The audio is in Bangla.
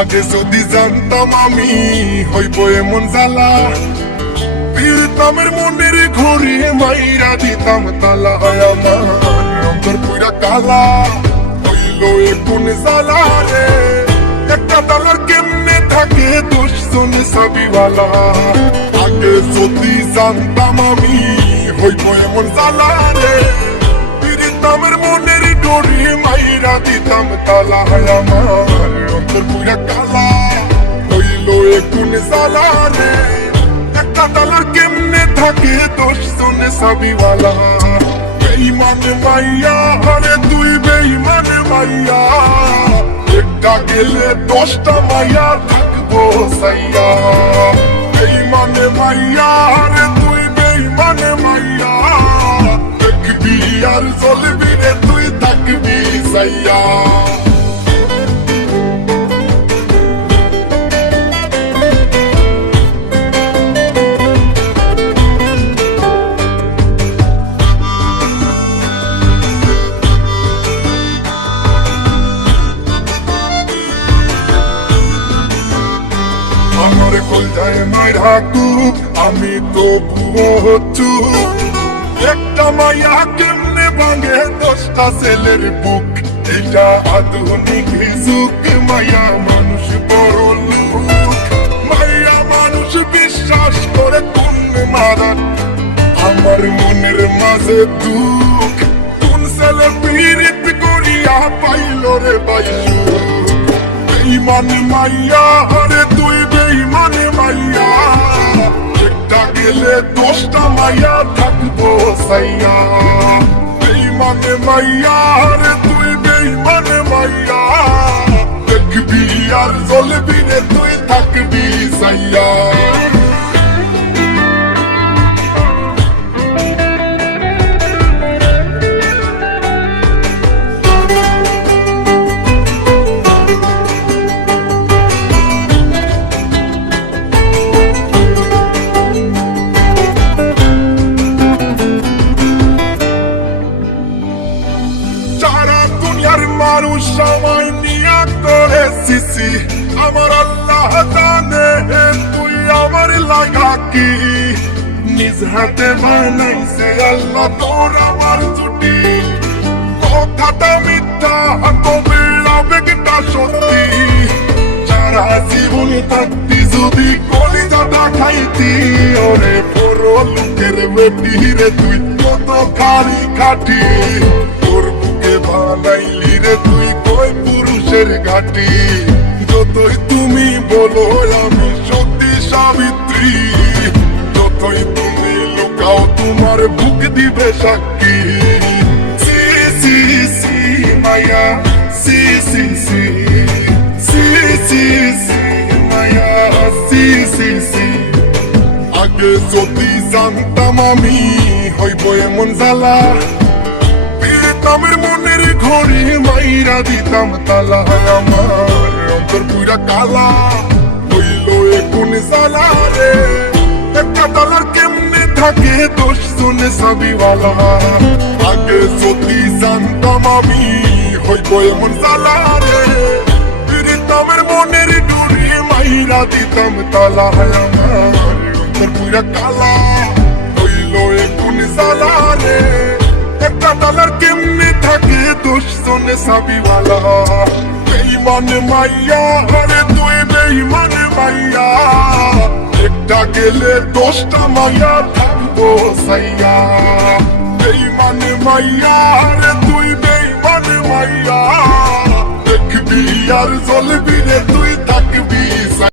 আগে যদি জানতাম আমি হইব এমন জ্বালা, ফিরতামের মনের ঘড়ি মাইরা দিতাম তালা। আমার অন্তর পুরা কালা হইল এ কোন জ্বালা রে, একটা তালার কেমনে থাকে 10 জন সাবিওয়ালা। আগে যদি জানতাম আমি হইব এমন জ্বালা রে, ফিরতামের মনের ঘড়ি মাইরা দিতাম তালা। আমার অন্তর পুরা কালা হইল এ কোন জ্বালা রে, একটা তালার কেমনে থাকে 10 জন সাবিওয়ালা। বেঈমানে মাইয়া আরে তুই বেঈমানে মাইয়া, একটা গেলে 10টা মাইয়া থাকবো সাইয়া। বেঈমানে মাইয়া আরে তুই বেঈমানে মাইয়া, দেখবি আর চলবি রে তুই থাকবি সাইয়া। আমার কলজায় মাইরা কুক আমি তো ভুয়ো চুপ, একটা মাইয়া কেমনে ভাঙে 10টা ছেলের বুক। এটা আধুনিক যুগ, মাইয়া মানুষ বড় লোক, মাইয়া মানুষ বিশ্বাস করে কোন মারার। আমার মনের মাঝে দুঃখ, কোন ছেলে পীড়িত করিয়া পাইল রে বাইসু। বেঈমানে মাইয়া আরে তুই বেঈমানে মাইয়া, একটা গেলে 10টা মাইয়া থাকবো সাইয়া। বেঈমানে মাইয়া আরে তুই বেঈমানে মাইয়া, দেখবি আর জ্বলবি রে তুই থাকবি সাইয়া। মানুষ সময় নিয়া করে সিসি, আমার আল্লাহ জানে তুই আমার লাগা কি। নিজ হাতে বানাইছে আল্লাহ তোর আমার জুটি, কথাটা মিথ্যা তবে আবেগটা সত্যি। সারা জীবন থাকতি যদি কলিজাটা খাইতি, ওরে বড় লোকের বেটি রে তুই কত খালি খাটি। তোর বুকে বানাইলি রে তুই কই পুরুষের ঘাটি, যতই তুমি বলো আমি সত্যি সাবিত্রী, যতই তুমি লুকাও তোমার বুক দিবে সাক্ষী। সি সি সি মায়া সি সি সি সি সি সি মায়া সি সি সি। আগে যদি জানতাম আমি হইব এমন জ্বালা, ফিরতামের মনের ঘড়ি মাইরা দিতাম তালা। আমার অন্তর পুরা কালা হইল এ কোন জ্বালা রে, একটা তালার কেমনে থাকে 10 জন সাবিওয়ালা। আগে যদি জানতাম আমি হইব এমন জ্বালা রে, ফিরতামের মনের ঘড়ি মাইরা দিতাম তালা। আমার অন্তর পুরা কালা হইল এ কোন জ্বালা রে, একটা তালার কেমনে থাকে 10 জন সাবিওয়ালা। বেঈমানে মাইয়া আরে তুই বেঈমানে মাইয়া, একটা গেলে 10টা মাইয়া থাকবো সাইয়া। বেঈমানে মাইয়া আরে তুই বেঈমানে মাইয়া, দেখবি আর জ্বলবি